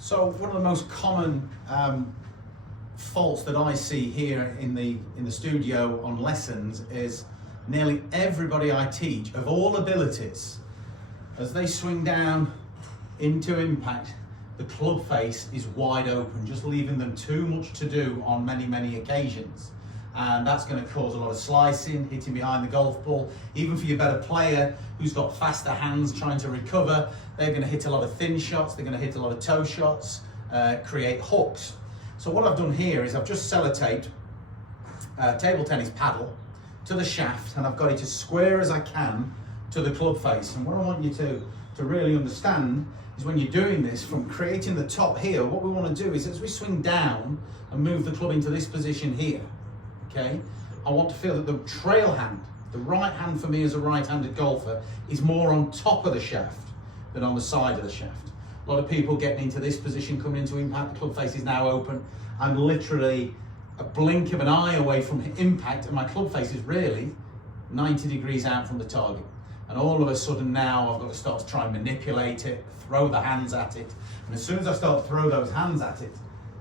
So one of the most common faults that I see here in the studio on lessons is nearly everybody I teach, of all abilities, as they swing down into impact, the club face is wide open, just leaving them too much to do on many occasions. And that's going to cause a lot of slicing, hitting behind the golf ball. Even for your better player who's got faster hands trying to recover, they're going to hit a lot of thin shots, they're going to hit a lot of toe shots, create hooks. So what I've done here is I've just sellotaped a table tennis paddle to the shaft, and I've got it as square as I can to the club face. And what I want you to really understand is when you're doing this, from creating the top here, what we want to do is as we swing down and move the club into this position here, okay, I want to feel that the trail hand, the right hand for me as a right-handed golfer, is more on top of the shaft than on the side of the shaft. A lot of people getting into this position, coming into impact, the club face is now open. I'm literally a blink of an eye away from impact, and my club face is really 90 degrees out from the target. And all of a sudden now I've got to start to try and manipulate it, throw the hands at it. And as soon as I start to throw those hands at it,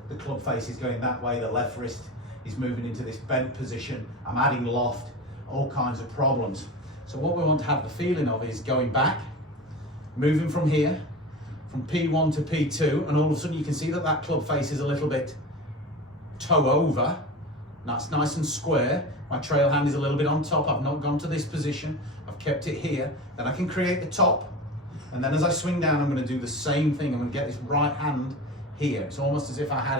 the club face is going that way, the left wrist is moving into this bent position, I'm adding loft, all kinds of problems. So what we want to have the feeling of is going back, moving from here, from P1 to P2, and all of a sudden you can see that that club face is a little bit toe over. That's nice and square. My trail hand is a little bit on top. I've not gone to this position. I've kept it here. Then I can create the top. And then as I swing down, I'm going to do the same thing. I'm going to get this right hand here. It's almost as if I had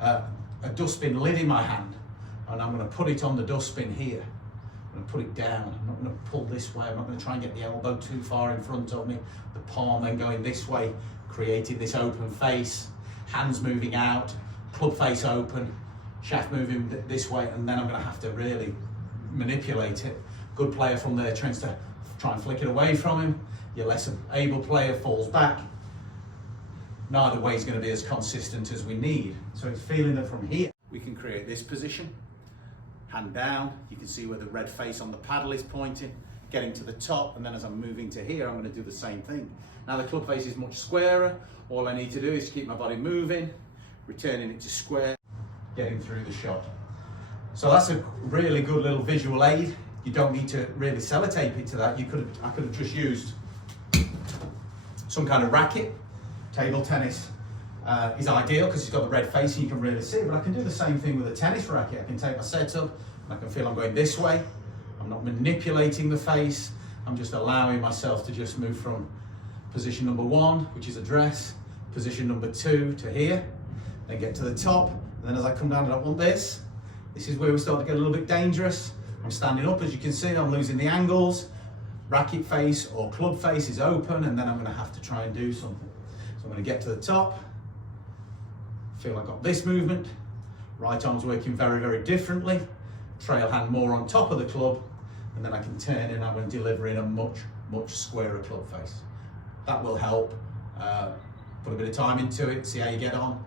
a dustbin lid in my hand. And I'm going to put it on the dustbin here. I'm going to put it down. I'm not going to pull this way. I'm not going to try and get the elbow too far in front of me. The palm then going this way, creating this open face. Hands moving out, club face open. Shaft moving this way, and then I'm going to have to really manipulate it. Good player from there tries to try and flick it away from him. Your less able player falls back. Neither way is going to be as consistent as we need. So it's feeling that from here we can create this position. Hand down, you can see where the red face on the paddle is pointing, getting to the top, and then as I'm moving to here, I'm going to do the same thing. Now the club face is much squarer. All I need to do is keep my body moving, returning it to square, getting through the shot. So that's a really good little visual aid. You don't need to really sellotape it to that. I could have just used some kind of racket. Table tennis is ideal because it's got the red face and you can really see it, but I can do the same thing with a tennis racket. I can take my setup and I can feel I'm going this way. I'm not manipulating the face. I'm just allowing myself to just move from position number 1, which is address, position number 2 to here, then get to the top. And then as I come down, I don't want this. This is where we start to get a little bit dangerous. I'm standing up, as you can see, I'm losing the angles. Racket face or club face is open, and then I'm going to have to try and do something. So I'm going to get to the top. Feel I've got this movement. Right arm's working very differently. Trail hand more on top of the club, and then I can turn and I'm going to deliver in a much squarer club face. That will help. Put a bit of time into it, see how you get on.